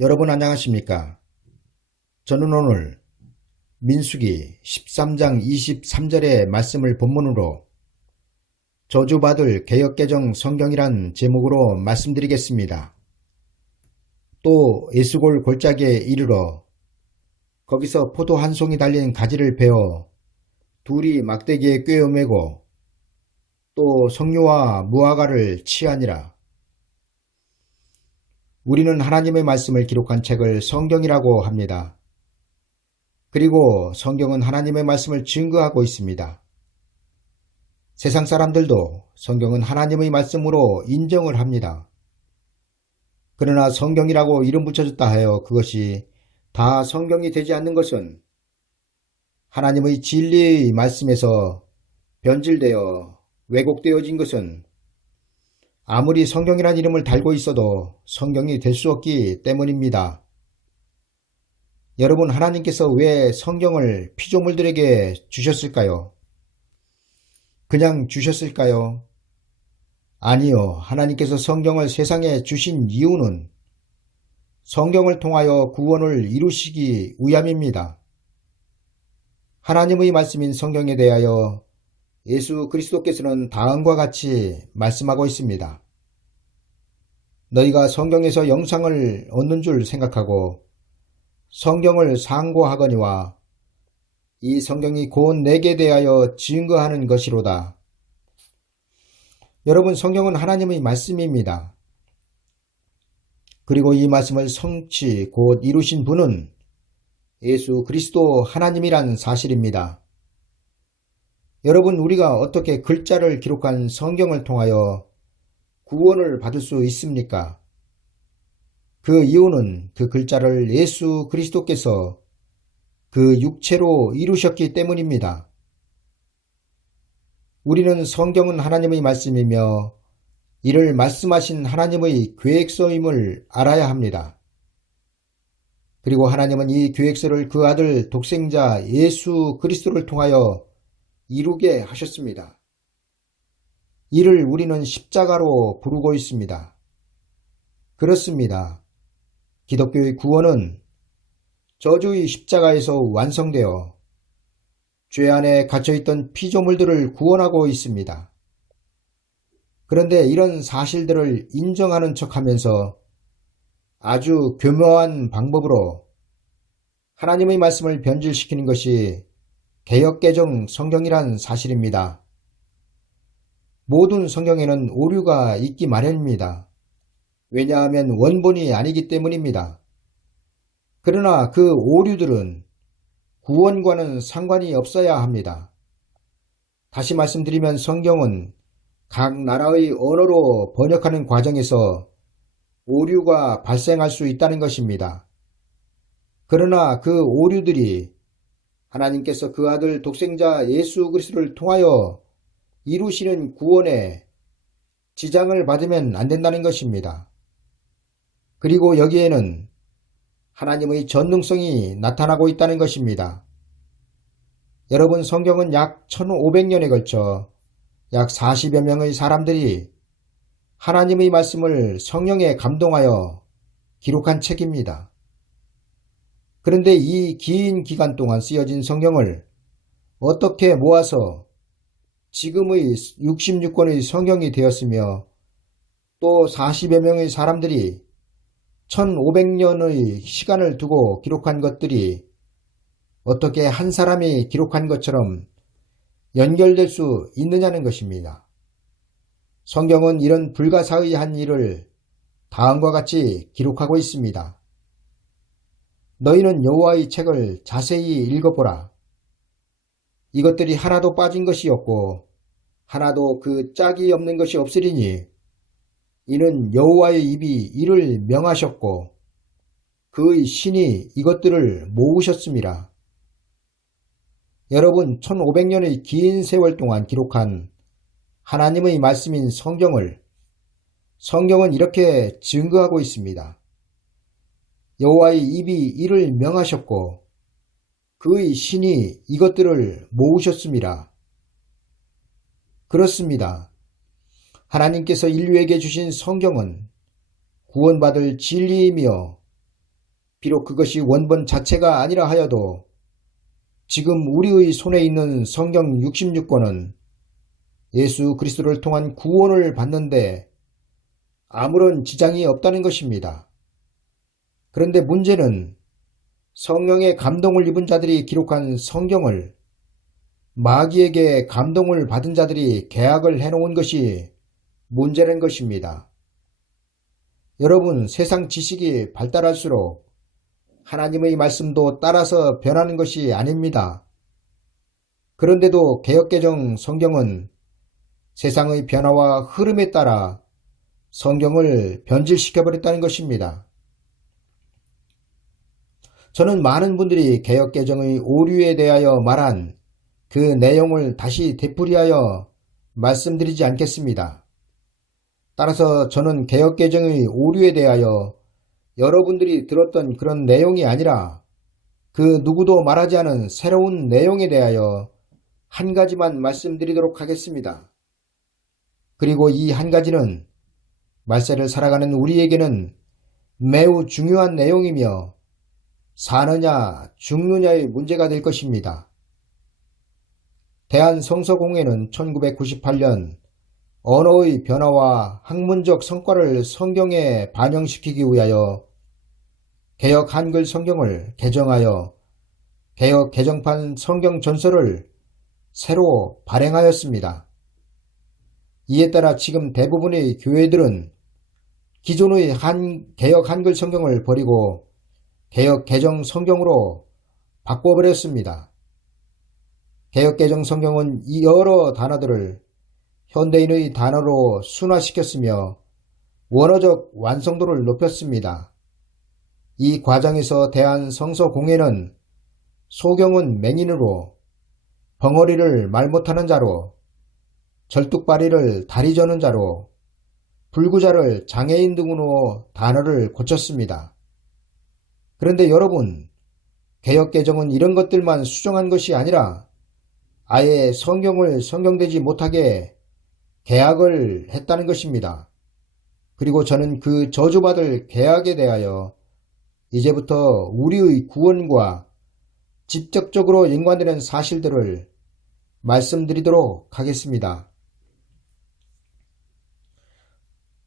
여러분 안녕하십니까? 저는 오늘 민수기 13장 23절의 말씀을 본문으로 저주받을 개역개정 성경이란 제목으로 말씀드리겠습니다. 또 에스골 골짜기에 이르러 거기서 포도 한 송이 달린 가지를 베어 둘이 막대기에 꿰어매고 또 석류와 무화과를 취하니라. 우리는 하나님의 말씀을 기록한 책을 성경이라고 합니다. 그리고 성경은 하나님의 말씀을 증거하고 있습니다. 세상 사람들도 성경은 하나님의 말씀으로 인정을 합니다. 그러나 성경이라고 이름 붙여줬다 하여 그것이 다 성경이 되지 않는 것은 하나님의 진리의 말씀에서 변질되어 왜곡되어진 것은 아무리 성경이란 이름을 달고 있어도 성경이 될 수 없기 때문입니다. 여러분, 하나님께서 왜 성경을 피조물들에게 주셨을까요? 그냥 주셨을까요? 아니요. 하나님께서 성경을 세상에 주신 이유는 성경을 통하여 구원을 이루시기 위함입니다. 하나님의 말씀인 성경에 대하여 예수 그리스도께서는 다음과 같이 말씀하고 있습니다. 너희가 성경에서 영상을 얻는 줄 생각하고 성경을 상고하거니와 이 성경이 곧 내게 대하여 증거하는 것이로다. 여러분, 성경은 하나님의 말씀입니다. 그리고 이 말씀을 성취 곧 이루신 분은 예수 그리스도 하나님이란 사실입니다. 여러분, 우리가 어떻게 글자를 기록한 성경을 통하여 구원을 받을 수 있습니까? 그 이유는 그 글자를 예수 그리스도께서 그 육체로 이루셨기 때문입니다. 우리는 성경은 하나님의 말씀이며 이를 말씀하신 하나님의 계획서임을 알아야 합니다. 그리고 하나님은 이 계획서를 그 아들 독생자 예수 그리스도를 통하여 이루게 하셨습니다. 이를 우리는 십자가로 부르고 있습니다. 그렇습니다. 기독교의 구원은 저주의 십자가에서 완성되어 죄 안에 갇혀있던 피조물들을 구원하고 있습니다. 그런데 이런 사실들을 인정하는 척하면서 아주 교묘한 방법으로 하나님의 말씀을 변질시키는 것이 개역개정 성경이란 사실입니다. 모든 성경에는 오류가 있기 마련입니다. 왜냐하면 원본이 아니기 때문입니다. 그러나 그 오류들은 구원과는 상관이 없어야 합니다. 다시 말씀드리면 성경은 각 나라의 언어로 번역하는 과정에서 오류가 발생할 수 있다는 것입니다. 그러나 그 오류들이 하나님께서 그 아들 독생자 예수 그리스도를 통하여 이루시는 구원에 지장을 받으면 안 된다는 것입니다. 그리고 여기에는 하나님의 전능성이 나타나고 있다는 것입니다. 여러분, 성경은 약 1500년에 걸쳐 약 40여 명의 사람들이 하나님의 말씀을 성령에 감동하여 기록한 책입니다. 그런데 이 긴 기간 동안 쓰여진 성경을 어떻게 모아서 지금의 66권의 성경이 되었으며 또 40여 명의 사람들이 1500년의 시간을 두고 기록한 것들이 어떻게 한 사람이 기록한 것처럼 연결될 수 있느냐는 것입니다. 성경은 이런 불가사의한 일을 다음과 같이 기록하고 있습니다. 너희는 여호와의 책을 자세히 읽어보라. 이것들이 하나도 빠진 것이 없고 하나도 그 짝이 없는 것이 없으리니 이는 여호와의 입이 이를 명하셨고 그의 신이 이것들을 모으셨음이라. 여러분, 1500년의 긴 세월 동안 기록한 하나님의 말씀인 성경은 이렇게 증거하고 있습니다. 여호와의 입이 이를 명하셨고 그의 신이 이것들을 모으셨음이라. 그렇습니다. 하나님께서 인류에게 주신 성경은 구원받을 진리이며 비록 그것이 원본 자체가 아니라 하여도 지금 우리의 손에 있는 성경 66권은 예수 그리스도를 통한 구원을 받는데 아무런 지장이 없다는 것입니다. 그런데 문제는 성령의 감동을 입은 자들이 기록한 성경을 마귀에게 감동을 받은 자들이 개혁을 해놓은 것이 문제라는 것입니다. 여러분, 세상 지식이 발달할수록 하나님의 말씀도 따라서 변하는 것이 아닙니다. 그런데도 개역개정 성경은 세상의 변화와 흐름에 따라 성경을 변질시켜버렸다는 것입니다. 저는 많은 분들이 개역개정의 오류에 대하여 말한 그 내용을 다시 되풀이하여 말씀드리지 않겠습니다. 따라서 저는 개역개정의 오류에 대하여 여러분들이 들었던 그런 내용이 아니라 그 누구도 말하지 않은 새로운 내용에 대하여 한 가지만 말씀드리도록 하겠습니다. 그리고 이 한 가지는 말세를 살아가는 우리에게는 매우 중요한 내용이며 사느냐 죽느냐의 문제가 될 것입니다. 대한성서공회는 1998년 언어의 변화와 학문적 성과를 성경에 반영시키기 위하여 개역 한글 성경을 개정하여 개역 개정판 성경 전서를 새로 발행하였습니다. 이에 따라 지금 대부분의 교회들은 기존의 개역 한글 성경을 버리고 개역 개정 성경으로 바꿔버렸습니다. 개역 개정 성경은 이 여러 단어들을 현대인의 단어로 순화시켰으며 원어적 완성도를 높였습니다. 이 과정에서 대한성서공회는 소경은 맹인으로, 벙어리를 말 못하는 자로, 절뚝발이를 다리 저는 자로, 불구자를 장애인 등으로 단어를 고쳤습니다. 그런데 여러분, 개역개정은 이런 것들만 수정한 것이 아니라 아예 성경을 성경되지 못하게 개혁을 했다는 것입니다. 그리고 저는 그 저주받을 개혁에 대하여 이제부터 우리의 구원과 직접적으로 연관되는 사실들을 말씀드리도록 하겠습니다.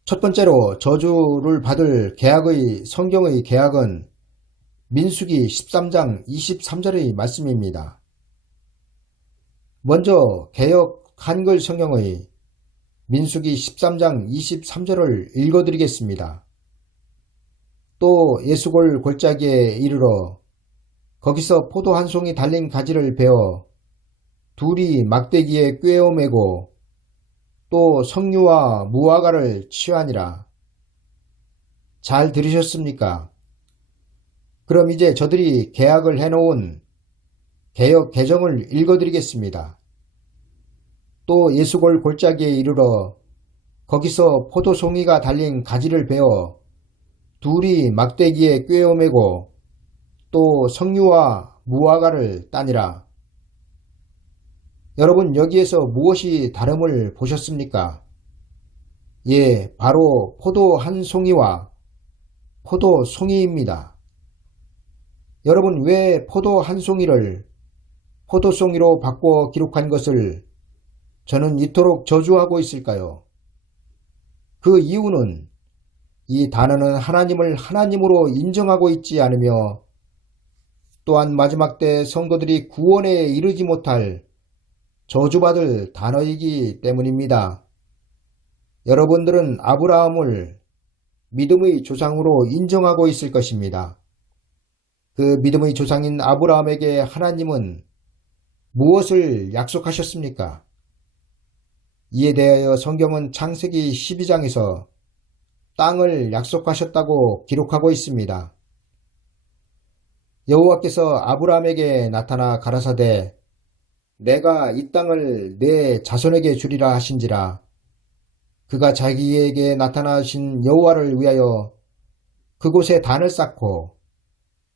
첫 번째로 저주를 받을 개혁의 성경의 개혁은 민수기 13장 23절의 말씀입니다. 먼저 개역 한글 성경의 민수기 13장 23절을 읽어드리겠습니다. 또 예수골 골짜기에 이르러 거기서 포도 한 송이 달린 가지를 베어 둘이 막대기에 꿰어 매고 또 석류와 무화과를 취하니라. 잘 들으셨습니까? 그럼 이제 저들이 개혁을 해놓은 개역 개정을 읽어드리겠습니다. 또 예수골 골짜기에 이르러 거기서 포도송이가 달린 가지를 베어 둘이 막대기에 꿰어 매고 또 석류와 무화과를 따니라. 여러분, 여기에서 무엇이 다름을 보셨습니까? 예, 바로 포도 한 송이와 포도송이입니다. 여러분, 왜 포도 한 송이를 포도송이로 바꿔 기록한 것을 저는 이토록 저주하고 있을까요? 그 이유는 이 단어는 하나님을 하나님으로 인정하고 있지 않으며 또한 마지막 때 성도들이 구원에 이르지 못할 저주받을 단어이기 때문입니다. 여러분들은 아브라함을 믿음의 조상으로 인정하고 있을 것입니다. 그 믿음의 조상인 아브라함에게 하나님은 무엇을 약속하셨습니까? 이에 대하여 성경은 창세기 12장에서 땅을 약속하셨다고 기록하고 있습니다. 여호와께서 아브라함에게 나타나 가라사대 내가 이 땅을 내 자손에게 주리라 하신지라. 그가 자기에게 나타나신 여호와를 위하여 그곳에 단을 쌓고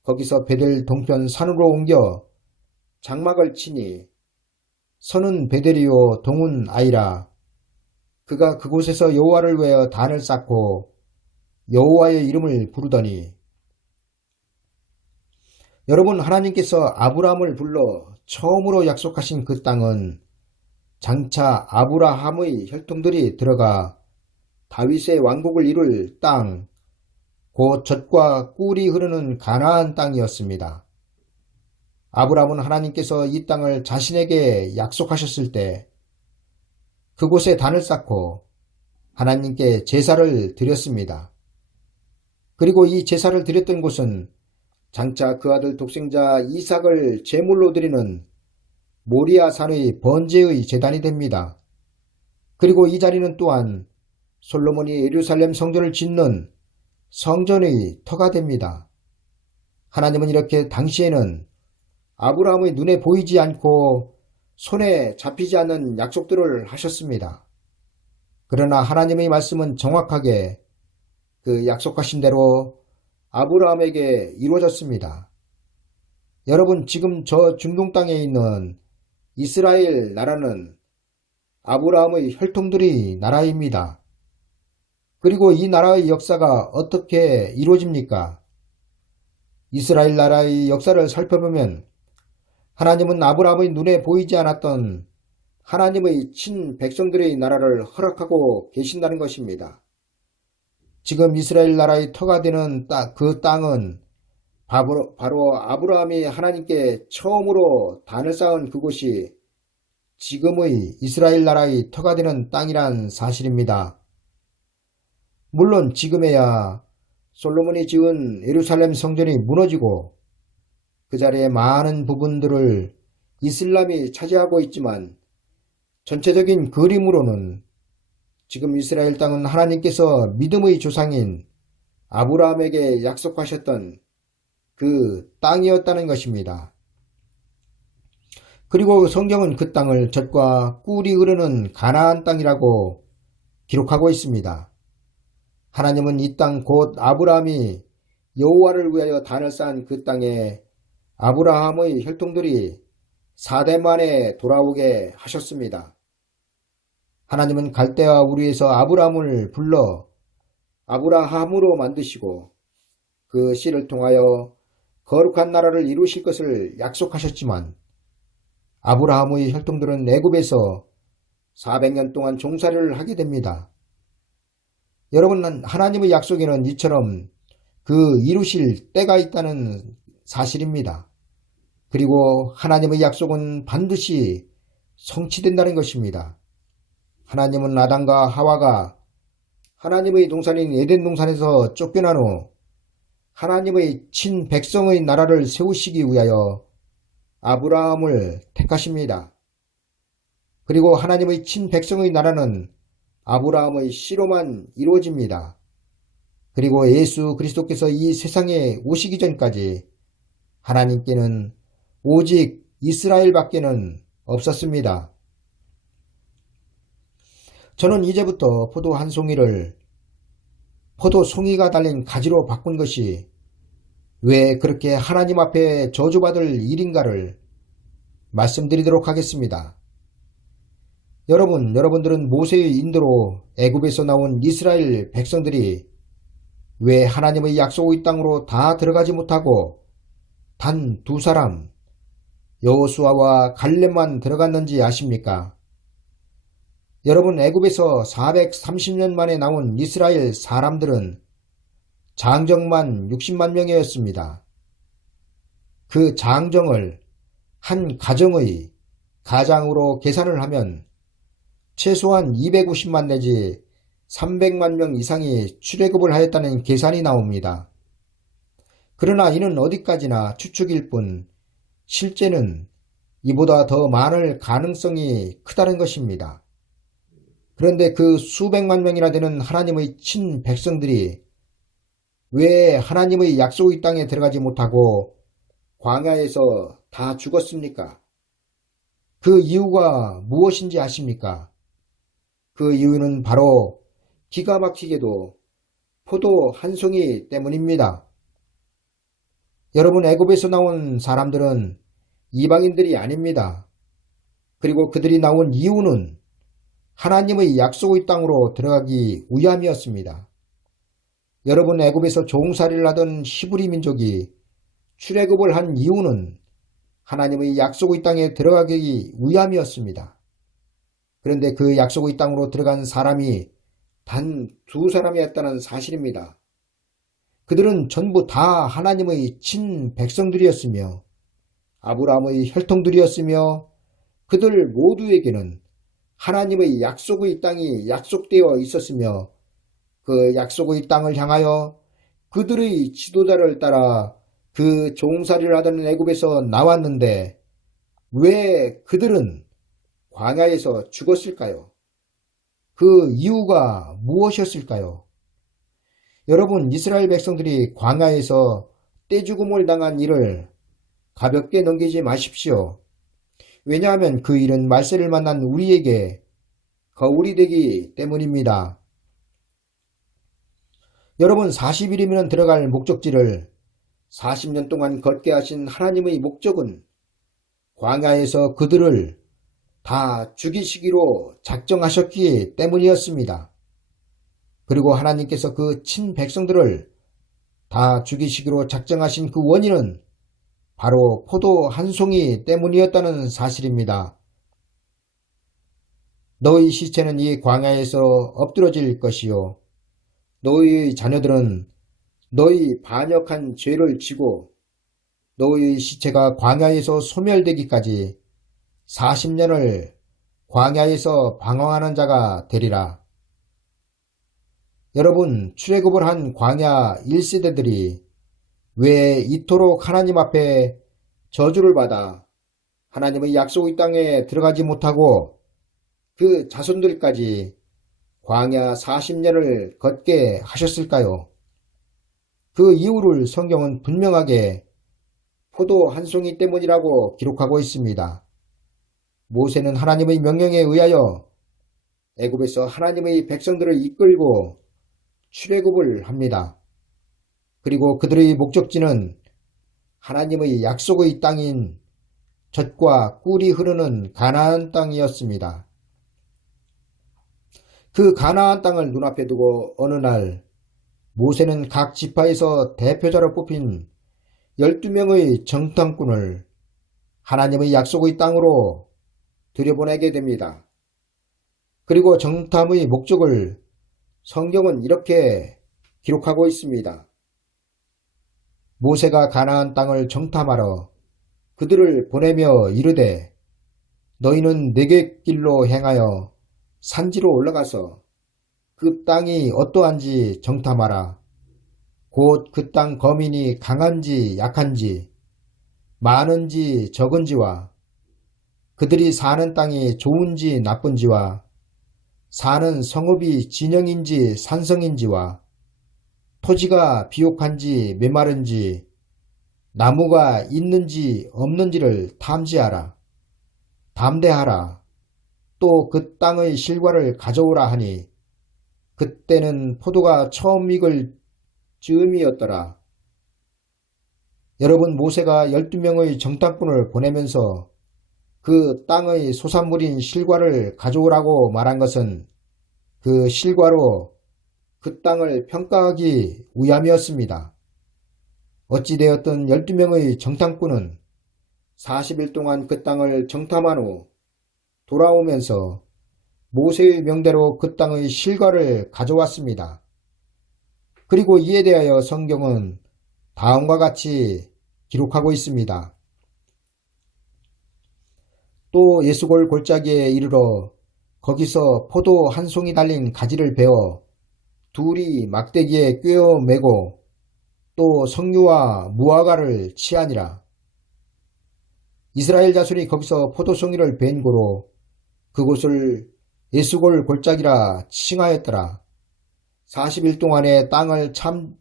거기서 베델 동편 산으로 옮겨 장막을 치니 선은 베델이요 동은 아이라. 그가 그곳에서 여호와를 위하여 단을 쌓고 여호와의 이름을 부르더니 여러분, 하나님께서 아브라함을 불러 처음으로 약속하신 그 땅은 장차 아브라함의 혈통들이 들어가 다윗의 왕국을 이룰 땅, 곧 젖과 꿀이 흐르는 가나안 땅이었습니다. 아브라함은 하나님께서 이 땅을 자신에게 약속하셨을 때 그곳에 단을 쌓고 하나님께 제사를 드렸습니다. 그리고 이 제사를 드렸던 곳은 장차 그 아들 독생자 이삭을 제물로 드리는 모리아 산의 번제의 제단이 됩니다. 그리고 이 자리는 또한 솔로몬이 예루살렘 성전을 짓는 성전의 터가 됩니다. 하나님은 이렇게 당시에는 아브라함의 눈에 보이지 않고 손에 잡히지 않는 약속들을 하셨습니다. 그러나 하나님의 말씀은 정확하게 그 약속하신 대로 아브라함에게 이루어졌습니다. 여러분, 지금 저 중동 땅에 있는 이스라엘 나라는 아브라함의 혈통들의 나라입니다. 그리고 이 나라의 역사가 어떻게 이루어집니까? 이스라엘 나라의 역사를 살펴보면 하나님은 아브라함의 눈에 보이지 않았던 하나님의 친백성들의 나라를 허락하고 계신다는 것입니다. 지금 이스라엘 나라의 터가 되는 그 땅은 바로 아브라함이 하나님께 처음으로 단을 쌓은 그곳이 지금의 이스라엘 나라의 터가 되는 땅이란 사실입니다. 물론 지금에야 솔로몬이 지은 예루살렘 성전이 무너지고 그 자리에 많은 부분들을 이슬람이 차지하고 있지만 전체적인 그림으로는 지금 이스라엘 땅은 하나님께서 믿음의 조상인 아브라함에게 약속하셨던 그 땅이었다는 것입니다. 그리고 성경은 그 땅을 젖과 꿀이 흐르는 가나안 땅이라고 기록하고 있습니다. 하나님은 이 땅 곧 아브라함이 여호와를 위하여 단을 쌓은 그 땅에 아브라함의 혈통들이 4대 만에 돌아오게 하셨습니다. 하나님은 갈대아 우르에서 아브라함을 불러 아브라함으로 만드시고 그 씨를 통하여 거룩한 나라를 이루실 것을 약속하셨지만 아브라함의 혈통들은 애굽에서 400년 동안 종살이를 하게 됩니다. 여러분, 하나님의 약속에는 이처럼 그 이루실 때가 있다는 사실입니다. 그리고 하나님의 약속은 반드시 성취된다는 것입니다. 하나님은 아담과 하와가 하나님의 동산인 에덴 동산에서 쫓겨난 후 하나님의 친백성의 나라를 세우시기 위하여 아브라함을 택하십니다. 그리고 하나님의 친백성의 나라는 아브라함의 씨로만 이루어집니다. 그리고 예수 그리스도께서 이 세상에 오시기 전까지 하나님께는 오직 이스라엘밖에는 없었습니다. 저는 이제부터 포도 한 송이를 포도 송이가 달린 가지로 바꾼 것이 왜 그렇게 하나님 앞에 저주받을 일인가를 말씀드리도록 하겠습니다. 여러분들은 모세의 인도로 애굽에서 나온 이스라엘 백성들이 왜 하나님의 약속의 땅으로 다 들어가지 못하고 단 2사람 여호수아와 갈렙만 들어갔는지 아십니까? 여러분, 애굽에서 430년 만에 나온 이스라엘 사람들은 장정만 60만 명이었습니다. 그 장정을 한 가정의 가장으로 계산을 하면 최소한 250만 내지 300만 명 이상이 출애굽을 하였다는 계산이 나옵니다. 그러나 이는 어디까지나 추측일 뿐 실제는 이보다 더 많을 가능성이 크다는 것입니다. 그런데 그 수백만 명이나 되는 하나님의 친백성들이 왜 하나님의 약속의 땅에 들어가지 못하고 광야에서 다 죽었습니까? 그 이유가 무엇인지 아십니까? 그 이유는 바로 기가 막히게도 포도 한 송이 때문입니다. 여러분, 애굽에서 나온 사람들은 이방인들이 아닙니다. 그리고 그들이 나온 이유는 하나님의 약속의 땅으로 들어가기 위함이었습니다. 여러분, 애굽에서 종살이를 하던 히브리 민족이 출애굽을 한 이유는 하나님의 약속의 땅에 들어가기 위함이었습니다. 그런데 그 약속의 땅으로 들어간 사람이 단 두 사람이었다는 사실입니다. 그들은 전부 다 하나님의 친 백성들이었으며 아브라함의 혈통들이었으며 그들 모두에게는 하나님의 약속의 땅이 약속되어 있었으며 그 약속의 땅을 향하여 그들의 지도자를 따라 그 종살이를 하던 애굽에서 나왔는데 왜 그들은 광야에서 죽었을까요? 그 이유가 무엇이었을까요? 여러분, 이스라엘 백성들이 광야에서 떼죽음을 당한 일을 가볍게 넘기지 마십시오. 왜냐하면 그 일은 말세를 만난 우리에게 거울이 되기 때문입니다. 여러분, 40일이면 들어갈 목적지를 40년 동안 걷게 하신 하나님의 목적은 광야에서 그들을 다 죽이시기로 작정하셨기 때문이었습니다. 그리고 하나님께서 그 친백성들을 다 죽이시기로 작정하신 그 원인은 바로 포도 한 송이 때문이었다는 사실입니다. 너희 시체는 이 광야에서 엎드러질 것이요. 너희의 자녀들은 너희 반역한 죄를 지고 너희의 시체가 광야에서 소멸되기까지 40년을 광야에서 방황하는 자가 되리라. 여러분, 출애굽을 한 광야 1세대들이 왜 이토록 하나님 앞에 저주를 받아 하나님의 약속의 땅에 들어가지 못하고 그 자손들까지 광야 40년을 걷게 하셨을까요? 그 이유를 성경은 분명하게 포도 한 송이 때문이라고 기록하고 있습니다. 모세는 하나님의 명령에 의하여 애굽에서 하나님의 백성들을 이끌고 출애굽을 합니다. 그리고 그들의 목적지는 하나님의 약속의 땅인 젖과 꿀이 흐르는 가나안 땅이었습니다. 그 가나안 땅을 눈앞에 두고 어느 날 모세는 각 지파에서 대표자로 뽑힌 12명의 정탐꾼을 하나님의 약속의 땅으로 들여보내게 됩니다. 그리고 정탐의 목적을 성경은 이렇게 기록하고 있습니다. 모세가 가나안 땅을 정탐하러 그들을 보내며 이르되 너희는 내게 길로 행하여 산지로 올라가서 그 땅이 어떠한지 정탐하라. 곧 그 땅 거민이 강한지 약한지 많은지 적은지와 그들이 사는 땅이 좋은지 나쁜지와 사는 성읍이 진영인지 산성인지와 토지가 비옥한지 메마른지 나무가 있는지 없는지를 탐지하라. 담대하라. 또 그 땅의 실과를 가져오라 하니 그때는 포도가 처음 익을 즈음이었더라. 여러분, 모세가 12명의 정탐꾼을 보내면서 그 땅의 소산물인 실과를 가져오라고 말한 것은 그 실과로 그 땅을 평가하기 위함이었습니다. 어찌되었든 12명의 정탐꾼은 40일 동안 그 땅을 정탐한 후 돌아오면서 모세의 명대로 그 땅의 실과를 가져왔습니다. 그리고 이에 대하여 성경은 다음과 같이 기록하고 있습니다. 또 예수골 골짜기에 이르러 거기서 포도 한 송이 달린 가지를 베어 둘이 막대기에 꿰어 매고 또 석류와 무화과를 치하니라. 이스라엘 자손이 거기서 포도송이를 벤 고로 그곳을 예수골 골짜기라 칭하였더라. 40일 동안의 땅을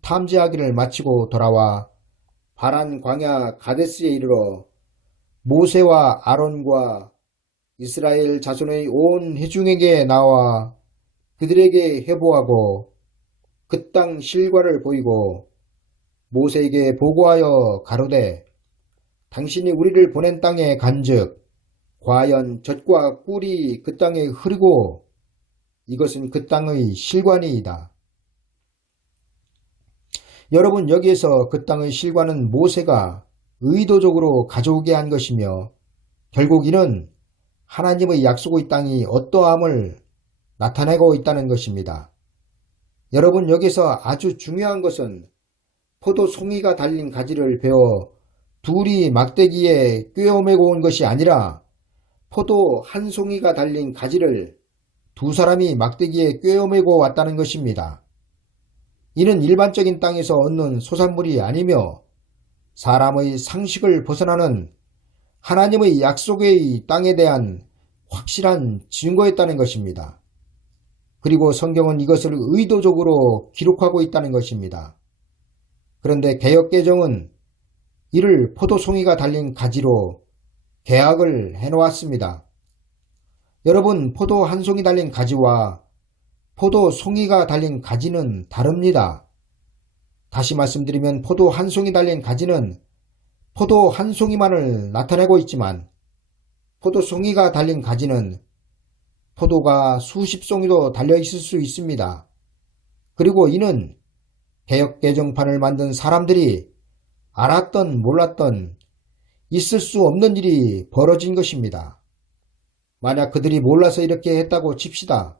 탐지하기를 마치고 돌아와 바란 광야 가데스에 이르러 모세와 아론과 이스라엘 자손의 온 회중에게 나와 그들에게 회보하고 그 땅 실과를 보이고 모세에게 보고하여 가로되 당신이 우리를 보낸 땅에 간즉 과연 젖과 꿀이 그 땅에 흐르고 이것은 그 땅의 실과니이다. 여러분, 여기에서 그 땅의 실과는 모세가 의도적으로 가져오게 한 것이며 결국 이는 하나님의 약속의 땅이 어떠함을 나타내고 있다는 것입니다. 여러분, 여기서 아주 중요한 것은 포도 송이가 달린 가지를 베어 둘이 막대기에 꿰어매고 온 것이 아니라 포도 한 송이가 달린 가지를 두 사람이 막대기에 꿰어매고 왔다는 것입니다. 이는 일반적인 땅에서 얻는 소산물이 아니며 사람의 상식을 벗어나는 하나님의 약속의 땅에 대한 확실한 증거였다는 것입니다. 그리고 성경은 이것을 의도적으로 기록하고 있다는 것입니다. 그런데 개역개정은 이를 포도송이가 달린 가지로 개약을 해놓았습니다. 여러분, 포도 한 송이 달린 가지와 포도 송이가 달린 가지는 다릅니다. 다시 말씀드리면 포도 한 송이 달린 가지는 포도 한 송이만을 나타내고 있지만 포도 송이가 달린 가지는 포도가 수십 송이도 달려 있을 수 있습니다. 그리고 이는 개역 개정판을 만든 사람들이 알았던 몰랐던 있을 수 없는 일이 벌어진 것입니다. 만약 그들이 몰라서 이렇게 했다고 칩시다.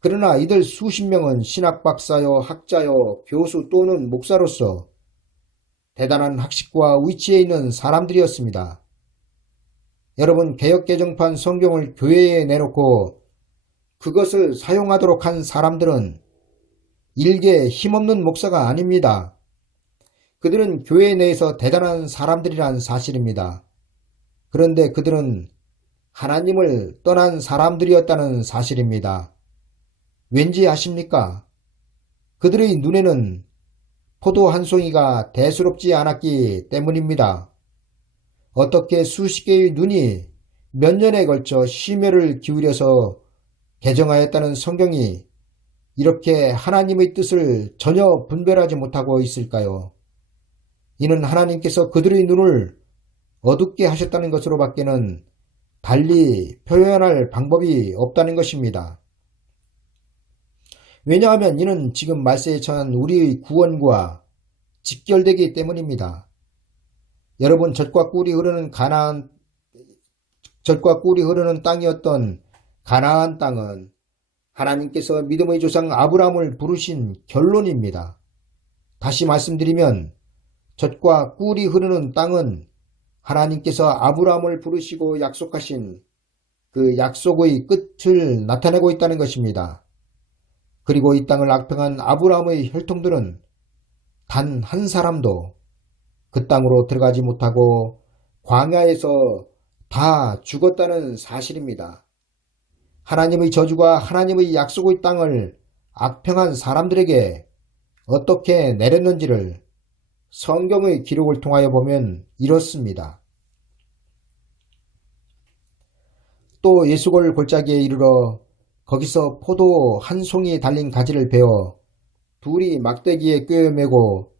그러나 이들 수십 명은 신학 박사요, 학자요, 교수 또는 목사로서 대단한 학식과 위치에 있는 사람들이었습니다. 여러분, 개역개정판 성경을 교회에 내놓고 그것을 사용하도록 한 사람들은 일개 힘없는 목사가 아닙니다. 그들은 교회 내에서 대단한 사람들이란 사실입니다. 그런데 그들은 하나님을 떠난 사람들이었다는 사실입니다. 왠지 아십니까? 그들의 눈에는 포도 한 송이가 대수롭지 않았기 때문입니다. 어떻게 수십 개의 눈이 몇 년에 걸쳐 심혈을 기울여서 개정하였다는 성경이 이렇게 하나님의 뜻을 전혀 분별하지 못하고 있을까요? 이는 하나님께서 그들의 눈을 어둡게 하셨다는 것으로 밖에는 달리 표현할 방법이 없다는 것입니다. 왜냐하면 이는 지금 말세에 처한 우리의 구원과 직결되기 때문입니다. 여러분, 젖과 꿀이 흐르는 땅이었던 가나안 땅은 하나님께서 믿음의 조상 아브라함을 부르신 결론입니다. 다시 말씀드리면 젖과 꿀이 흐르는 땅은 하나님께서 아브라함을 부르시고 약속하신 그 약속의 끝을 나타내고 있다는 것입니다. 그리고 이 땅을 악평한 아브라함의 혈통들은 단 한 사람도 그 땅으로 들어가지 못하고 광야에서 다 죽었다는 사실입니다. 하나님의 저주가 하나님의 약속의 땅을 악평한 사람들에게 어떻게 내렸는지를 성경의 기록을 통하여 보면 이렇습니다. 또 예수골 골짜기에 이르러 거기서 포도 한 송이 달린 가지를 베어 둘이 막대기에 꿰매고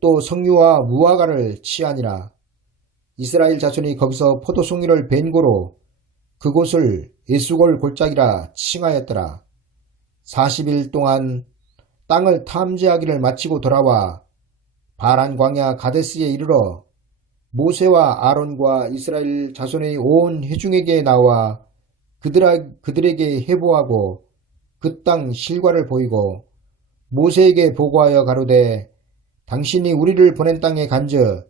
또 석류와 무화과를 취하니라. 이스라엘 자손이 거기서 포도송이를 벤 고로 그곳을 예수골 골짜기라 칭하였더라. 40일 동안 땅을 탐지하기를 마치고 돌아와 바란 광야 가데스에 이르러 모세와 아론과 이스라엘 자손의 온 회중에게 나와 그들에게 해보하고 그 땅 실과를 보이고 모세에게 보고하여 가로되 당신이 우리를 보낸 땅에 간즉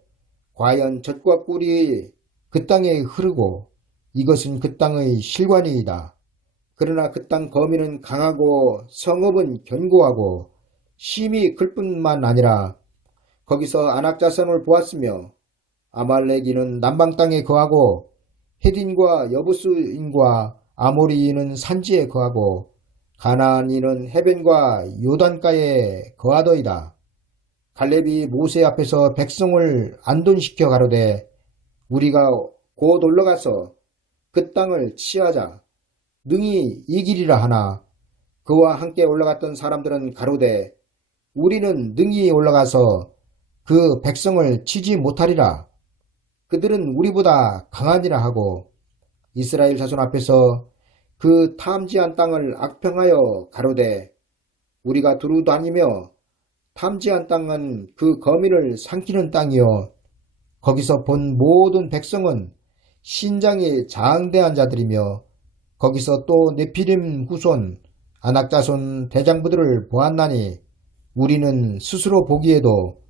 과연 젖과 꿀이 그 땅에 흐르고 이것은 그 땅의 실관이이다. 그러나 그 땅 거민은 강하고 성읍은 견고하고 심이 클 뿐만 아니라 거기서 아낙 자손을 보았으며 아말렉인은 남방 땅에 거하고 헤딘과 여부스인과 아모리인은 산지에 거하고 가나안인은 해변과 요단가에 거하더이다. 갈렙이 모세 앞에서 백성을 안돈시켜 가로되 우리가 곧 올라가서 그 땅을 치하자 능히 이기리라 하나 그와 함께 올라갔던 사람들은 가로되 우리는 능히 올라가서 그 백성을 치지 못하리라. 그들은 우리보다 강하니라 하고 이스라엘 자손 앞에서 그 탐지한 땅을 악평하여 가로되 우리가 두루 다니며 탐지한 땅은 그 거민을 삼키는 땅이요 거기서 본 모든 백성은 신장이 장대한 자들이며 거기서 또 네피림 후손 아낙 자손 대장부들을 보았나니 우리는 스스로 보기에도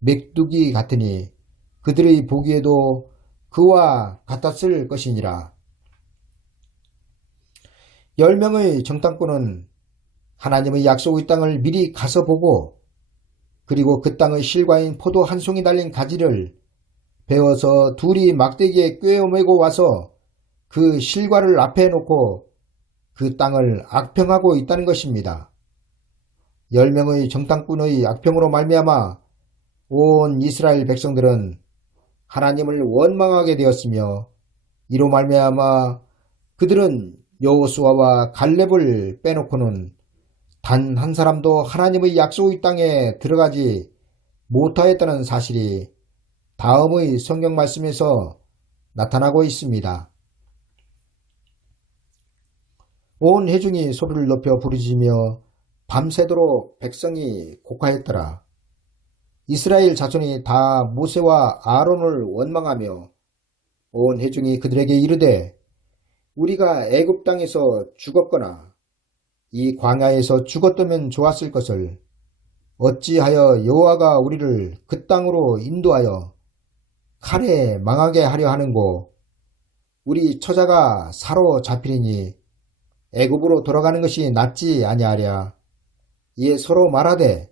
맥두기 같으니 그들의 보기에도 그와 같았을 것이니라. 10명의 정탐꾼은 하나님의 약속의 땅을 미리 가서 보고 그리고 그 땅의 실과인 포도 한 송이 달린 가지를 베어서 둘이 막대기에 꿰어매고 와서 그 실과를 앞에 놓고 그 땅을 악평하고 있다는 것입니다. 10명의 정탐꾼의 악평으로 말미암아 온 이스라엘 백성들은 하나님을 원망하게 되었으며 이로 말미암아 그들은 여호수아와 갈렙을 빼놓고는 단 한 사람도 하나님의 약속의 땅에 들어가지 못하였다는 사실이 다음의 성경 말씀에서 나타나고 있습니다. 온 회중이 소리를 높여 부르짖으며 밤새도록 백성이 곡하였더라. 이스라엘 자손이 다 모세와 아론을 원망하며 온 회중이 그들에게 이르되 우리가 애굽 땅에서 죽었거나 이 광야에서 죽었다면 좋았을 것을 어찌하여 여호와가 우리를 그 땅으로 인도하여 칼에 망하게 하려 하는고 우리 처자가 사로잡히리니 애굽으로 돌아가는 것이 낫지 아니하랴. 이에 서로 말하되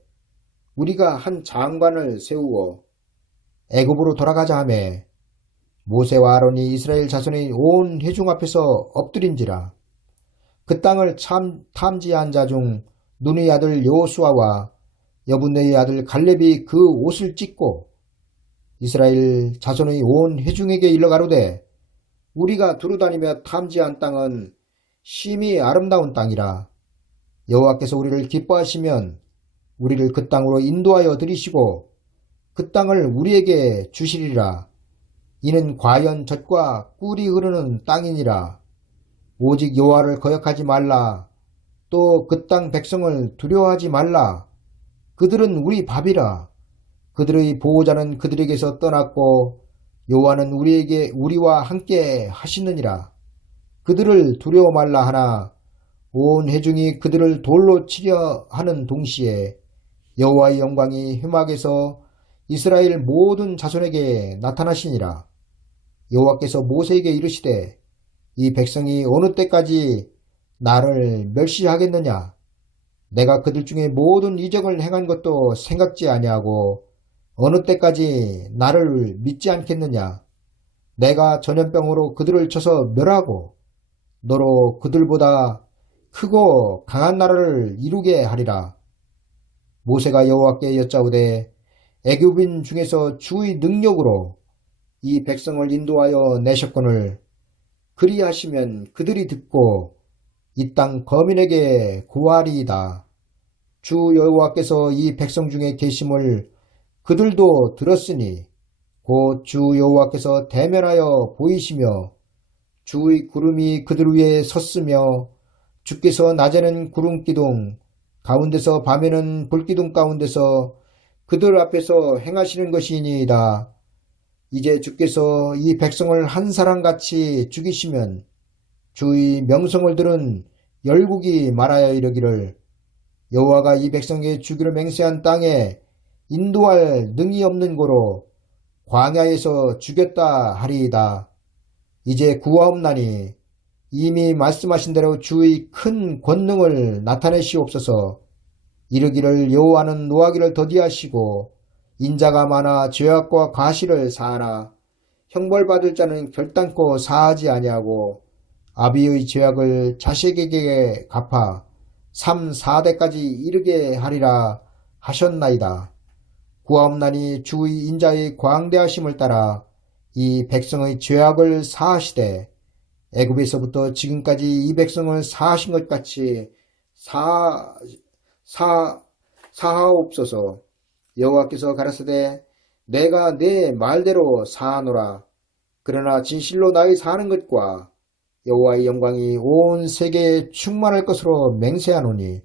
우리가 한 장관을 세우고 애굽으로 돌아가자 하매 모세와 아론이 이스라엘 자손의 온 회중 앞에서 엎드린지라. 그 땅을 탐지한 자 중 눈의 아들 여호수아와 여분네의 아들 갈렙이 그 옷을 찢고 이스라엘 자손의 온 회중에게 일러 가로되 우리가 두루다니며 탐지한 땅은 심히 아름다운 땅이라. 여호와께서 우리를 기뻐하시면 우리를 그 땅으로 인도하여 들이시고 그 땅을 우리에게 주시리라. 이는 과연 젖과 꿀이 흐르는 땅이니라. 오직 여호와를 거역하지 말라. 또 그 땅 백성을 두려워하지 말라. 그들은 우리 밥이라. 그들의 보호자는 그들에게서 떠났고 여호와는 우리와 함께 하시느니라. 그들을 두려워 말라 하나 온 회중이 그들을 돌로 치려 하는 동시에 여호와의 영광이 회막에서 이스라엘 모든 자손에게 나타나시니라. 여호와께서 모세에게 이르시되 이 백성이 어느 때까지 나를 멸시하겠느냐. 내가 그들 중에 모든 이적을 행한 것도 생각지 아니하고 어느 때까지 나를 믿지 않겠느냐. 내가 전염병으로 그들을 쳐서 멸하고 너로 그들보다 크고 강한 나라를 이루게 하리라. 모세가 여호와께 여짜오되 애굽인 중에서 주의 능력으로 이 백성을 인도하여 내셨거늘 그리하시면 그들이 듣고 이 땅 거민에게 구하리이다. 주 여호와께서 이 백성 중에 계심을 그들도 들었으니 곧 주 여호와께서 대면하여 보이시며 주의 구름이 그들 위에 섰으며 주께서 낮에는 구름기둥 가운데서 밤에는 불기둥 가운데서 그들 앞에서 행하시는 것이니이다. 이제 주께서 이 백성을 한 사람같이 죽이시면 주의 명성을 들은 열국이 말하여 이르기를 여호와가 이 백성에게 주기를 맹세한 땅에 인도할 능이 없는 고로 광야에서 죽였다 하리이다. 이제 구하옵나니 이미 말씀하신 대로 주의 큰 권능을 나타내시옵소서. 이르기를 여호와는 노하기를 더디하시고 인자가 많아 죄악과 과실을 사하나 형벌받을 자는 결단코 사하지 아니하고 아비의 죄악을 자식에게 갚아 3, 4대까지 이르게 하리라 하셨나이다. 구하옵나니 주의 인자의 광대하심을 따라 이 백성의 죄악을 사하시되 애굽에서부터 지금까지 이 백성을 사하신 것 같이 사하옵소서. 여호와께서 가라사대 내가 내 말대로 사하노라. 그러나 진실로 나의 사는 것과 여호와의 영광이 온 세계에 충만할 것으로 맹세하노니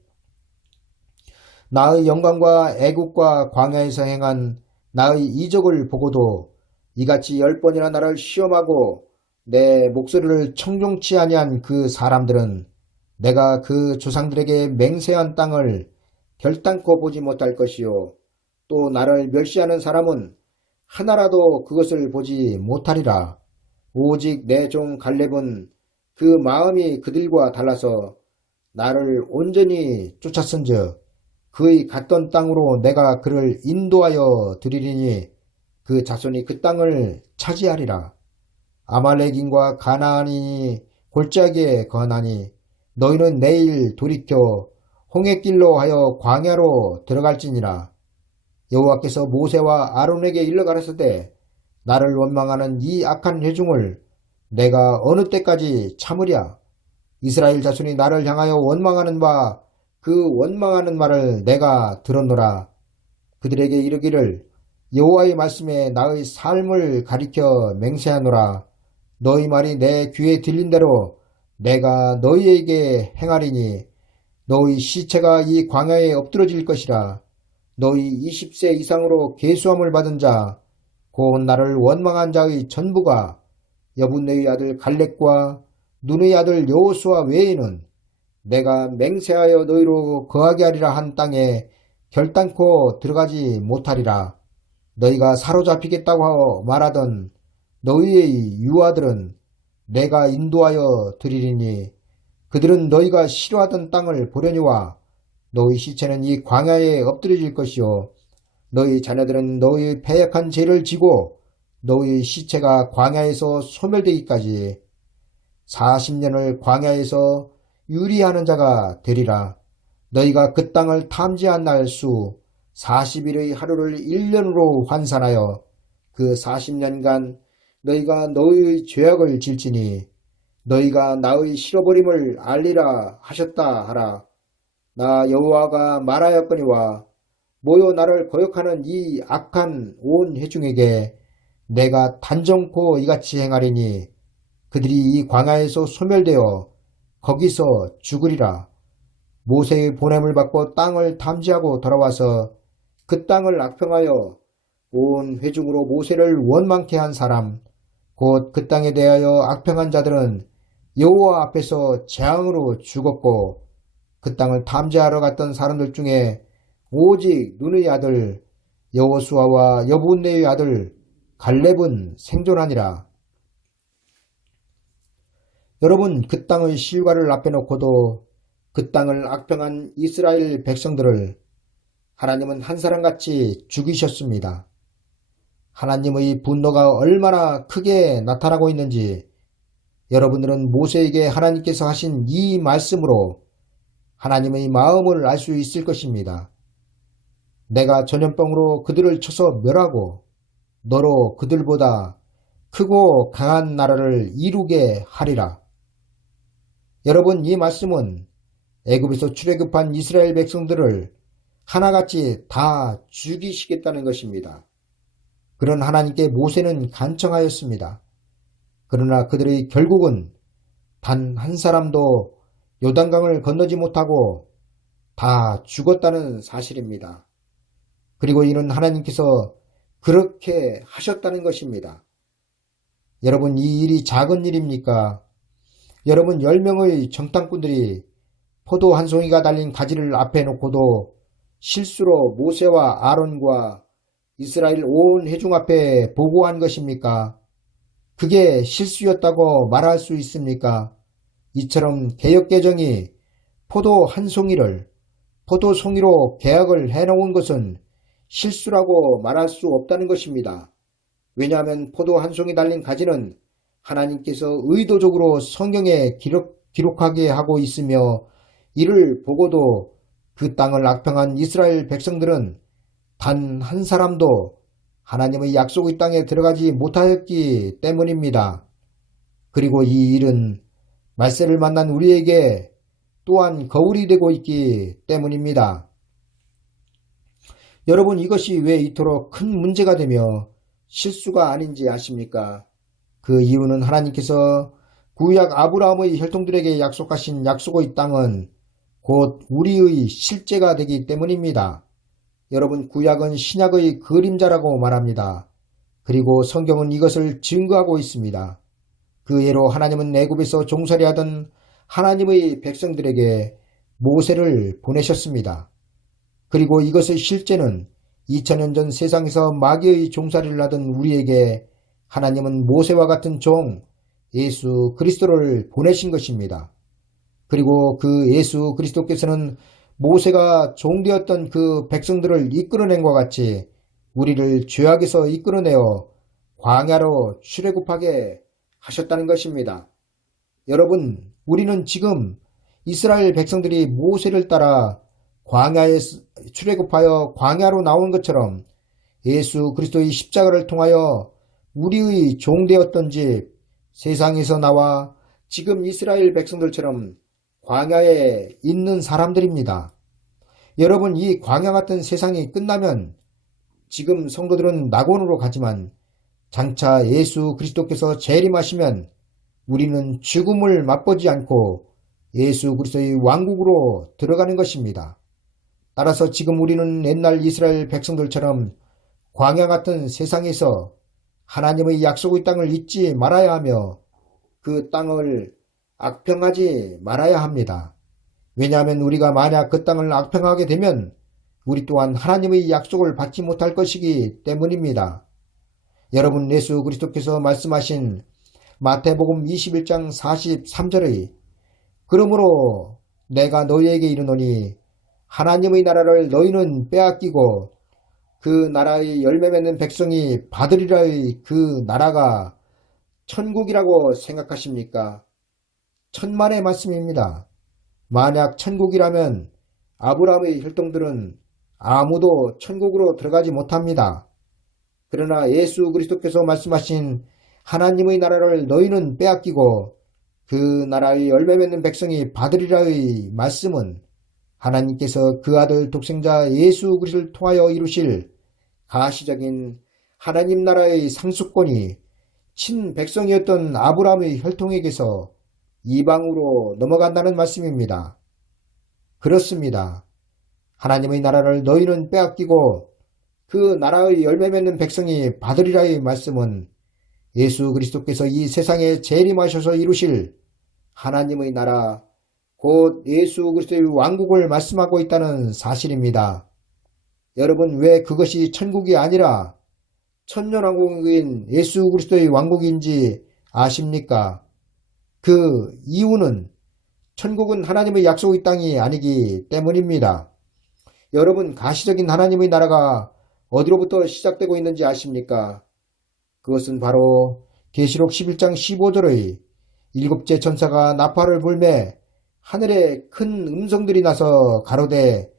나의 영광과 애국과 광야에서 행한 나의 이적을 보고도 이같이 10번이나 나를 시험하고 내 목소리를 청종치 아니한 그 사람들은 내가 그 조상들에게 맹세한 땅을 결단코 보지 못할 것이요 또 나를 멸시하는 사람은 하나라도 그것을 보지 못하리라. 오직 내 종 갈렙은 그 마음이 그들과 달라서 나를 온전히 쫓았은즉 그의 갔던 땅으로 내가 그를 인도하여 드리리니 그 자손이 그 땅을 차지하리라. 아말렉인과 가나안인이 골짜기에 거하나니 너희는 내일 돌이켜 홍해길로 하여 광야로 들어갈지니라. 여호와께서 모세와 아론에게 일러 가라사대 나를 원망하는 이 악한 회중을 내가 어느 때까지 참으랴. 이스라엘 자손이 나를 향하여 원망하는 바 그 원망하는 말을 내가 들었노라. 그들에게 이르기를 여호와의 말씀에 나의 삶을 가리켜 맹세하노라. 너희 말이 내 귀에 들린 대로 내가 너희에게 행하리니 너희 시체가 이 광야에 엎드러질 것이라. 너희 20세 이상으로 계수함을 받은 자 곧 나를 원망한 자의 전부가 여분네의 아들 갈렙과 눈의 아들 여호수아 외에는 내가 맹세하여 너희로 거하게 하리라 한 땅에 결단코 들어가지 못하리라. 너희가 사로잡히겠다고 말하던 너희의 유아들은 내가 인도하여 드리리니 그들은 너희가 싫어하던 땅을 보려니와 너희 시체는 이 광야에 엎드려질 것이요 너희 자녀들은 너희의 패역한 죄를 지고 너희의 시체가 광야에서 소멸되기까지 40년을 광야에서 유리하는 자가 되리라. 너희가 그 땅을 탐지한 날 수 40일의 하루를 1년으로 환산하여 그 40년간 너희가 너희의 죄악을 질지니 너희가 나의 실어버림을 알리라 하셨다 하라. 나 여호와가 말하였거니와 모여 나를 거역하는 이 악한 온 회중에게 내가 단정코 이같이 행하리니 그들이 이 광야에서 소멸되어 거기서 죽으리라. 모세의 보냄을 받고 땅을 탐지하고 돌아와서 그 땅을 악평하여 온 회중으로 모세를 원망케 한 사람 곧 그 땅에 대하여 악평한 자들은 여호와 앞에서 재앙으로 죽었고 그 땅을 탐지하러 갔던 사람들 중에 오직 눈의 아들 여호수아와 여분네의 아들 갈렙은 생존하니라. 여러분, 그 땅의 실과를 앞에 놓고도 그 땅을 악평한 이스라엘 백성들을 하나님은 한 사람같이 죽이셨습니다. 하나님의 분노가 얼마나 크게 나타나고 있는지 여러분들은 모세에게 하나님께서 하신 이 말씀으로 하나님의 마음을 알 수 있을 것입니다. 내가 전염병으로 그들을 쳐서 멸하고 너로 그들보다 크고 강한 나라를 이루게 하리라. 여러분, 이 말씀은 애굽에서 출애굽한 이스라엘 백성들을 하나같이 다 죽이시겠다는 것입니다. 그런 하나님께 모세는 간청하였습니다. 그러나 그들의 결국은 단 한 사람도 요단강을 건너지 못하고 다 죽었다는 사실입니다. 그리고 이는 하나님께서 그렇게 하셨다는 것입니다. 여러분, 이 일이 작은 일입니까? 여러분, 10명의 정탐꾼들이 포도 한 송이가 달린 가지를 앞에 놓고도 실수로 모세와 아론과 이스라엘 온 회중 앞에 보고한 것입니까? 그게 실수였다고 말할 수 있습니까? 이처럼 개역개정이 포도 한 송이를 포도 송이로 계약을 해놓은 것은 실수라고 말할 수 없다는 것입니다. 왜냐하면 포도 한 송이 달린 가지는 하나님께서 의도적으로 성경에 기록하게 하고 있으며 이를 보고도 그 땅을 악평한 이스라엘 백성들은 단 한 사람도 하나님의 약속의 땅에 들어가지 못하였기 때문입니다. 그리고 이 일은 말세를 만난 우리에게 또한 거울이 되고 있기 때문입니다. 여러분, 이것이 왜 이토록 큰 문제가 되며 실수가 아닌지 아십니까? 그 이유는 하나님께서 구약 아브라함의 혈통들에게 약속하신 약속의 땅은 곧 우리의 실제가 되기 때문입니다. 여러분, 구약은 신약의 그림자라고 말합니다. 그리고 성경은 이것을 증거하고 있습니다. 그 예로 하나님은 애굽에서 종살이 하던 하나님의 백성들에게 모세를 보내셨습니다. 그리고 이것의 실제는 2000년 전 세상에서 마귀의 종살이를 하던 우리에게 하나님은 모세와 같은 종 예수 그리스도를 보내신 것입니다. 그리고 그 예수 그리스도께서는 모세가 종되었던 그 백성들을 이끌어낸 것 같이 우리를 죄악에서 이끌어내어 광야로 출애굽하게 하셨다는 것입니다. 여러분, 우리는 지금 이스라엘 백성들이 모세를 따라 광야에 출애굽하여 광야로 나온 것처럼 예수 그리스도의 십자가를 통하여 우리의 종되었던 집 세상에서 나와 지금 이스라엘 백성들처럼 광야에 있는 사람들입니다. 여러분, 이 광야 같은 세상이 끝나면 지금 성도들은 낙원으로 가지만 장차 예수 그리스도께서 재림하시면 우리는 죽음을 맛보지 않고 예수 그리스도의 왕국으로 들어가는 것입니다. 따라서 지금 우리는 옛날 이스라엘 백성들처럼 광야 같은 세상에서 하나님의 약속의 땅을 잊지 말아야 하며 그 땅을 악평하지 말아야 합니다. 왜냐하면 우리가 만약 그 땅을 악평하게 되면 우리 또한 하나님의 약속을 받지 못할 것이기 때문입니다. 여러분, 예수 그리스도께서 말씀하신 마태복음 21장 43절의 그러므로 내가 너희에게 이르노니 하나님의 나라를 너희는 빼앗기고 그 나라의 열매 맺는 백성이 받으리라의 그 나라가 천국이라고 생각하십니까? 천만의 말씀입니다. 만약 천국이라면 아브라함의 혈통들은 아무도 천국으로 들어가지 못합니다. 그러나 예수 그리스도께서 말씀하신 하나님의 나라를 너희는 빼앗기고 그 나라의 열매 맺는 백성이 받으리라의 말씀은 하나님께서 그 아들 독생자 예수 그리스도를 통하여 이루실 가시적인 하나님 나라의 상수권이 친백성이었던 아브라함의 혈통에게서 이방으로 넘어간다는 말씀입니다. 그렇습니다. 하나님의 나라를 너희는 빼앗기고 그 나라의 열매 맺는 백성이 받으리라의 말씀은 예수 그리스도께서 이 세상에 재림하셔서 이루실 하나님의 나라 곧 예수 그리스도의 왕국을 말씀하고 있다는 사실입니다. 여러분, 왜 그것이 천국이 아니라 천년왕국인 예수 그리스도의 왕국인지 아십니까? 그 이유는 천국은 하나님의 약속의 땅이 아니기 때문입니다. 여러분, 가시적인 하나님의 나라가 어디로부터 시작되고 있는지 아십니까? 그것은 바로 계시록 11장 15절의 일곱째 천사가 나팔을 불매 하늘에 큰 음성들이 나서 가로되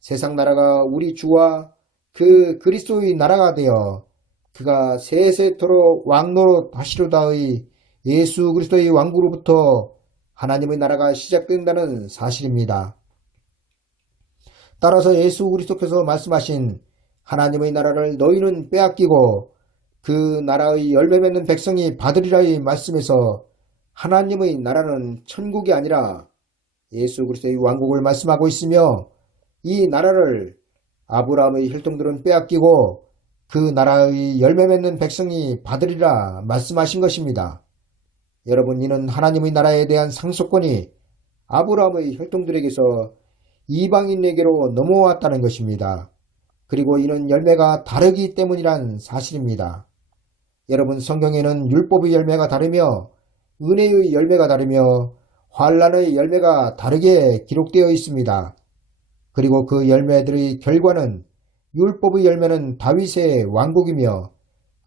세상 나라가 우리 주와 그 그리스도의 나라가 되어 그가 세세토록 왕노릇 하시로다의 예수 그리스도의 왕국으로부터 하나님의 나라가 시작된다는 사실입니다. 따라서 예수 그리스도께서 말씀하신 하나님의 나라를 너희는 빼앗기고 그 나라의 열매 맺는 백성이 받으리라의 말씀에서 하나님의 나라는 천국이 아니라 예수 그리스도의 왕국을 말씀하고 있으며 이 나라를 아브라함의 혈통들은 빼앗기고 그 나라의 열매 맺는 백성이 받으리라 말씀하신 것입니다. 여러분, 이는 하나님의 나라에 대한 상속권이 아브라함의 혈통들에게서 이방인에게로 넘어왔다는 것입니다. 그리고 이는 열매가 다르기 때문이란 사실입니다. 여러분, 성경에는 율법의 열매가 다르며 은혜의 열매가 다르며 환난의 열매가 다르게 기록되어 있습니다. 그리고 그 열매들의 결과는 율법의 열매는 다윗의 왕국이며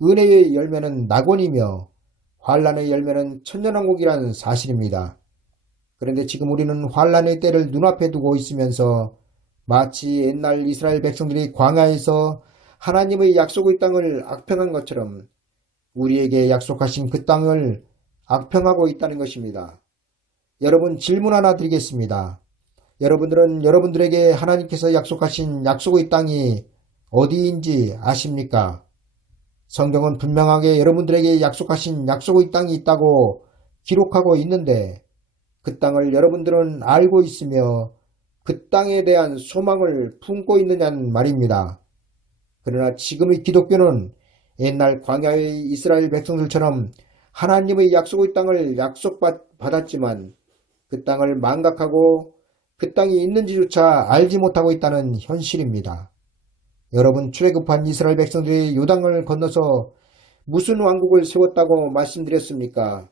은혜의 열매는 낙원이며 환난의 열매는 천년왕국이라는 사실입니다. 그런데 지금 우리는 환난의 때를 눈앞에 두고 있으면서 마치 옛날 이스라엘 백성들이 광야에서 하나님의 약속의 땅을 악평한 것처럼 우리에게 약속하신 그 땅을 악평하고 있다는 것입니다. 여러분, 질문 하나 드리겠습니다. 여러분들은 여러분들에게 하나님께서 약속하신 약속의 땅이 어디인지 아십니까? 성경은 분명하게 여러분들에게 약속하신 약속의 땅이 있다고 기록하고 있는데 그 땅을 여러분들은 알고 있으며 그 땅에 대한 소망을 품고 있느냐는 말입니다. 그러나 지금의 기독교는 옛날 광야의 이스라엘 백성들처럼 하나님의 약속의 땅을 약속받았지만 그 땅을 망각하고 그 땅이 있는지조차 알지 못하고 있다는 현실입니다. 여러분, 출애굽한 이스라엘 백성들이 요단강을 건너서 무슨 왕국을 세웠다고 말씀드렸습니까?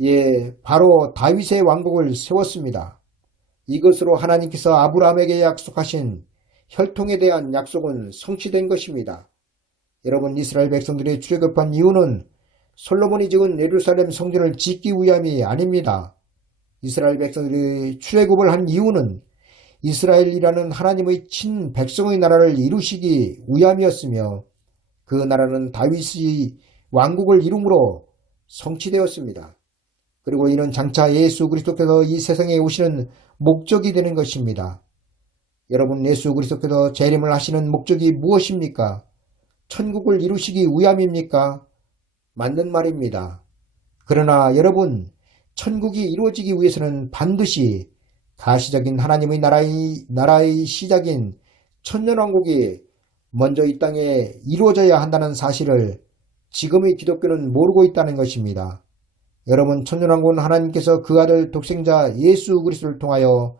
예, 바로 다윗의 왕국을 세웠습니다. 이것으로 하나님께서 아브라함에게 약속하신 혈통에 대한 약속은 성취된 것입니다. 여러분, 이스라엘 백성들이 출애굽한 이유는 솔로몬이 지은 예루살렘 성전을 짓기 위함이 아닙니다. 이스라엘 백성들이 출애굽을 한 이유는 이스라엘이라는 하나님의 친백성의 나라를 이루시기 위함이었으며 그 나라는 다윗의 왕국을 이룸으로 성취되었습니다. 그리고 이는 장차 예수 그리스도께서 이 세상에 오시는 목적이 되는 것입니다. 여러분, 예수 그리스도께서 재림을 하시는 목적이 무엇입니까? 천국을 이루시기 위함입니까? 맞는 말입니다. 그러나 여러분, 천국이 이루어지기 위해서는 반드시 가시적인 하나님의 나라의 시작인 천년왕국이 먼저 이 땅에 이루어져야 한다는 사실을 지금의 기독교는 모르고 있다는 것입니다. 여러분, 천년왕국은 하나님께서 그 아들 독생자 예수 그리스도를 통하여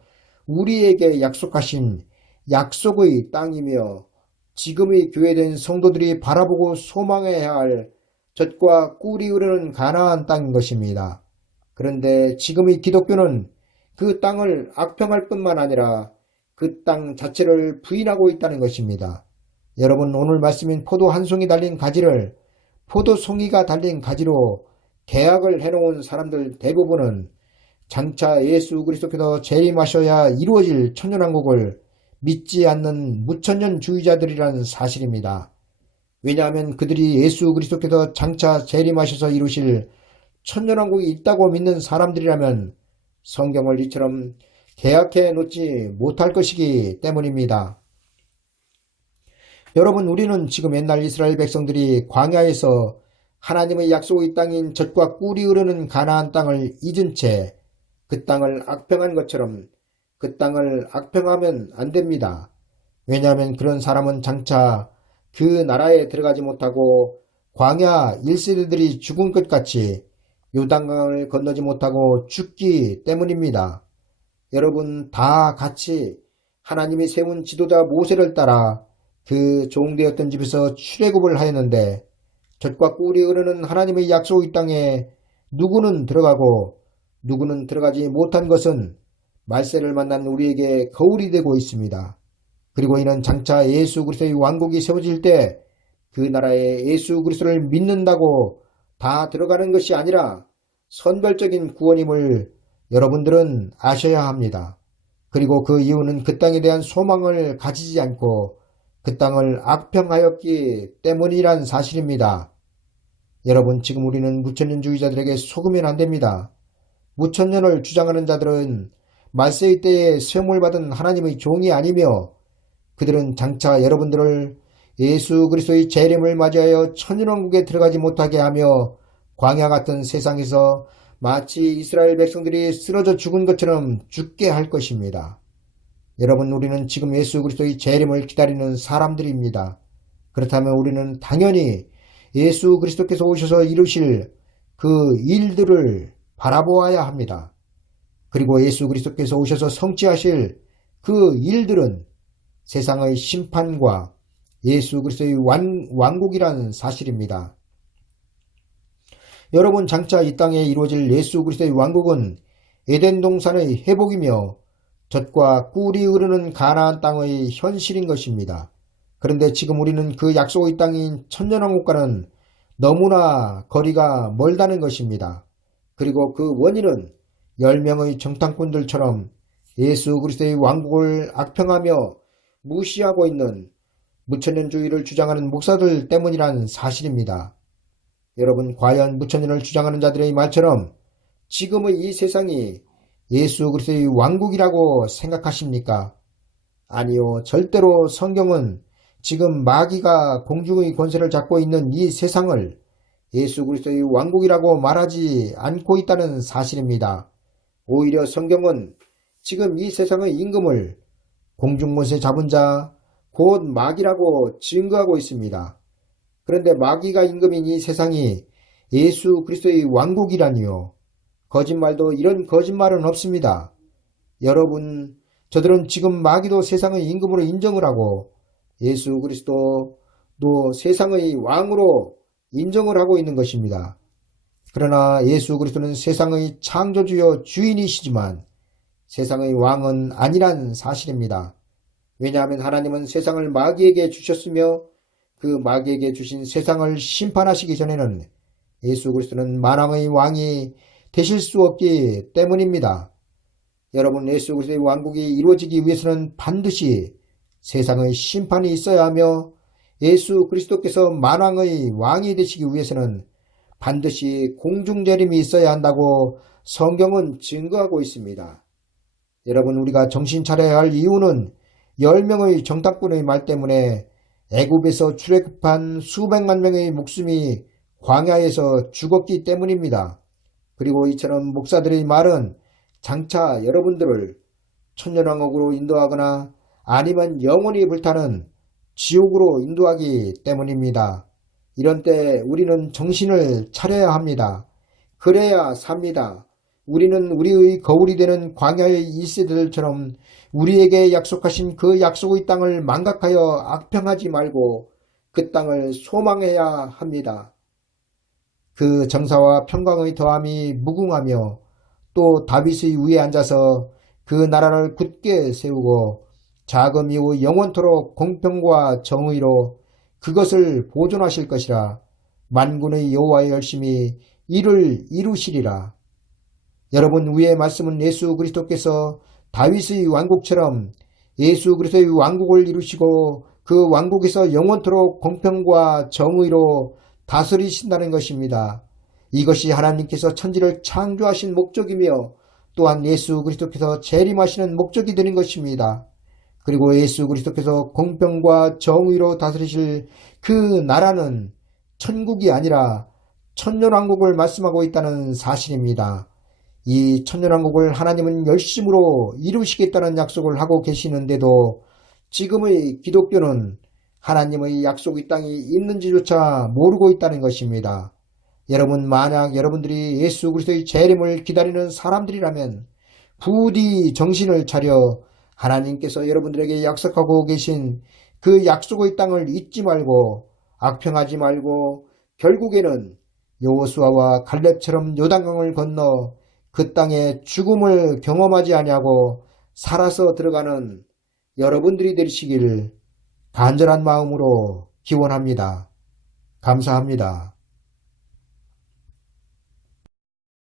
우리에게 약속하신 약속의 땅이며 지금의 교회된 성도들이 바라보고 소망해야 할 젖과 꿀이 흐르는 가나안 땅인 것입니다. 그런데 지금의 기독교는 그 땅을 악평할 뿐만 아니라 그 땅 자체를 부인하고 있다는 것입니다. 여러분, 오늘 말씀인 포도 한 송이 달린 가지를 포도송이가 달린 가지로 계약을 해놓은 사람들 대부분은 장차 예수 그리스도께서 재림하셔야 이루어질 천년왕국을 믿지 않는 무천년주의자들이라는 사실입니다. 왜냐하면 그들이 예수 그리스도께서 장차 재림하셔서 이루실 천년왕국이 있다고 믿는 사람들이라면 성경을 이처럼 계약해 놓지 못할 것이기 때문입니다. 여러분, 우리는 지금 옛날 이스라엘 백성들이 광야에서 하나님의 약속의 땅인 젖과 꿀이 흐르는 가나안 땅을 잊은 채 그 땅을 악평한 것처럼 그 땅을 악평하면 안 됩니다. 왜냐하면 그런 사람은 장차 그 나라에 들어가지 못하고 광야 1세대들이 죽은 것 같이 요단강을 건너지 못하고 죽기 때문입니다. 여러분, 다 같이 하나님이 세운 지도자 모세를 따라 그 종되었던 집에서 출애굽을 하였는데 젖과 꿀이 흐르는 하나님의 약속의 땅에 누구는 들어가고 누구는 들어가지 못한 것은 말세를 만난 우리에게 거울이 되고 있습니다. 그리고 이는 장차 예수 그리스도의 왕국이 세워질 때 그 나라에 예수 그리스도를 믿는다고 다 들어가는 것이 아니라 선별적인 구원임을 여러분들은 아셔야 합니다. 그리고 그 이유는 그 땅에 대한 소망을 가지지 않고 그 땅을 악평하였기 때문이란 사실입니다. 여러분, 지금 우리는 무천년주의자들에게 속으면 안 됩니다. 무천년을 주장하는 자들은 말세의 때에 세움을 받은 하나님의 종이 아니며 그들은 장차 여러분들을 예수 그리스도의 재림을 맞이하여 천년왕국에 들어가지 못하게 하며 광야 같은 세상에서 마치 이스라엘 백성들이 쓰러져 죽은 것처럼 죽게 할 것입니다. 여러분, 우리는 지금 예수 그리스도의 재림을 기다리는 사람들입니다. 그렇다면 우리는 당연히 예수 그리스도께서 오셔서 이루실 그 일들을 바라보아야 합니다. 그리고 예수 그리스도께서 오셔서 성취하실 그 일들은 세상의 심판과 예수 그리스도의 왕국이란 사실입니다. 여러분, 장차 이 땅에 이루어질 예수 그리스도의 왕국은 에덴 동산의 회복이며 젖과 꿀이 흐르는 가나안 땅의 현실인 것입니다. 그런데 지금 우리는 그 약속의 땅인 천년왕국과는 너무나 거리가 멀다는 것입니다. 그리고 그 원인은 10명의 정탐꾼들처럼 예수 그리스도의 왕국을 악평하며 무시하고 있는 무천년주의를 주장하는 목사들 때문이란 사실입니다. 여러분, 과연 무천년을 주장하는 자들의 말처럼 지금의 이 세상이 예수 그리스도의 왕국이라고 생각하십니까? 아니요, 절대로 성경은 지금 마귀가 공중의 권세를 잡고 있는 이 세상을 예수 그리스도의 왕국이라고 말하지 않고 있다는 사실입니다. 오히려 성경은 지금 이 세상의 임금을 공중못에 잡은 자, 곧 마귀라고 증거하고 있습니다. 그런데 마귀가 임금인 이 세상이 예수 그리스도의 왕국이라니요. 거짓말도 이런 거짓말은 없습니다. 여러분, 저들은 지금 마귀도 세상의 임금으로 인정을 하고 예수 그리스도도 세상의 왕으로 인정을 하고 있는 것입니다. 그러나 예수 그리스도는 세상의 창조주요 주인이시지만 세상의 왕은 아니란 사실입니다. 왜냐하면 하나님은 세상을 마귀에게 주셨으며 그 마귀에게 주신 세상을 심판하시기 전에는 예수 그리스도는 만왕의 왕이 되실 수 없기 때문입니다. 여러분, 예수 그리스도의 왕국이 이루어지기 위해서는 반드시 세상의 심판이 있어야 하며 예수 그리스도께서 만왕의 왕이 되시기 위해서는 반드시 공중재림이 있어야 한다고 성경은 증거하고 있습니다. 여러분, 우리가 정신 차려야 할 이유는 10명의 정탐꾼의 말 때문에 애굽에서 출애굽한 수백만 명의 목숨이 광야에서 죽었기 때문입니다. 그리고 이처럼 목사들의 말은 장차 여러분들을 천년왕국으로 인도하거나 아니면 영원히 불타는 지옥으로 인도하기 때문입니다. 이런 때 우리는 정신을 차려야 합니다. 그래야 삽니다. 우리는 우리의 거울이 되는 광야의 1세들처럼 우리에게 약속하신 그 약속의 땅을 망각하여 악평하지 말고 그 땅을 소망해야 합니다. 그 정사와 평강의 더함이 무궁하며 또 다윗의 위에 앉아서 그 나라를 굳게 세우고 자금 이후 영원토록 공평과 정의로 그것을 보존하실 것이라. 만군의 여호와의 열심히 이를 이루시리라. 여러분, 위의 말씀은 예수 그리스도께서 다윗의 왕국처럼 예수 그리스도의 왕국을 이루시고 그 왕국에서 영원토록 공평과 정의로 다스리신다는 것입니다. 이것이 하나님께서 천지를 창조하신 목적이며 또한 예수 그리스도께서 재림하시는 목적이 되는 것입니다. 그리고 예수 그리스도께서 공평과 정의로 다스리실 그 나라는 천국이 아니라 천년왕국을 말씀하고 있다는 사실입니다. 이 천년왕국을 하나님은 열심으로 이루시겠다는 약속을 하고 계시는데도 지금의 기독교는 하나님의 약속의 땅이 있는지조차 모르고 있다는 것입니다. 여러분, 만약 여러분들이 예수 그리스도의 재림을 기다리는 사람들이라면 부디 정신을 차려 하나님께서 여러분들에게 약속하고 계신 그 약속의 땅을 잊지 말고 악평하지 말고 결국에는 여호수아와 갈렙처럼 요단강을 건너 그 땅에 죽음을 경험하지 아니하고 살아서 들어가는 여러분들이 되시길 간절한 마음으로 기원합니다. 감사합니다.